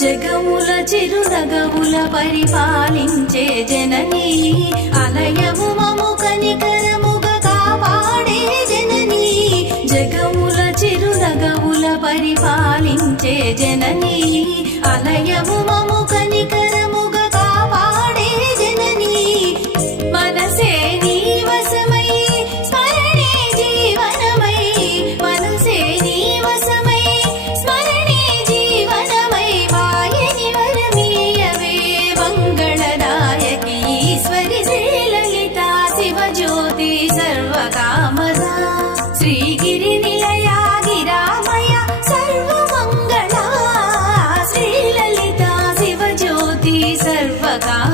జగముల చిరునగవుల పరిపాలించే జననీ అలయము మము కనికరముగా కాపాడే జననీ జగముల చిరునగవుల పరిపాలించే జననీ అలయము మము కనికరముగా కాపాడే జననీ మనసే నీ వశమై స్మరణే జీవనమై మనసే నీ వశమై స్మరణే జీవనమై వాయని వరమీయవే మంగళదాయకి ఈశ్వరి శ్రీలలిత శివజ్యోతి సర్వకామదా శ్రీగిరి నిలయా గిరామయ సర్వమంగళా శ్రీలలిత శివజ్యోతి సర్వకామదా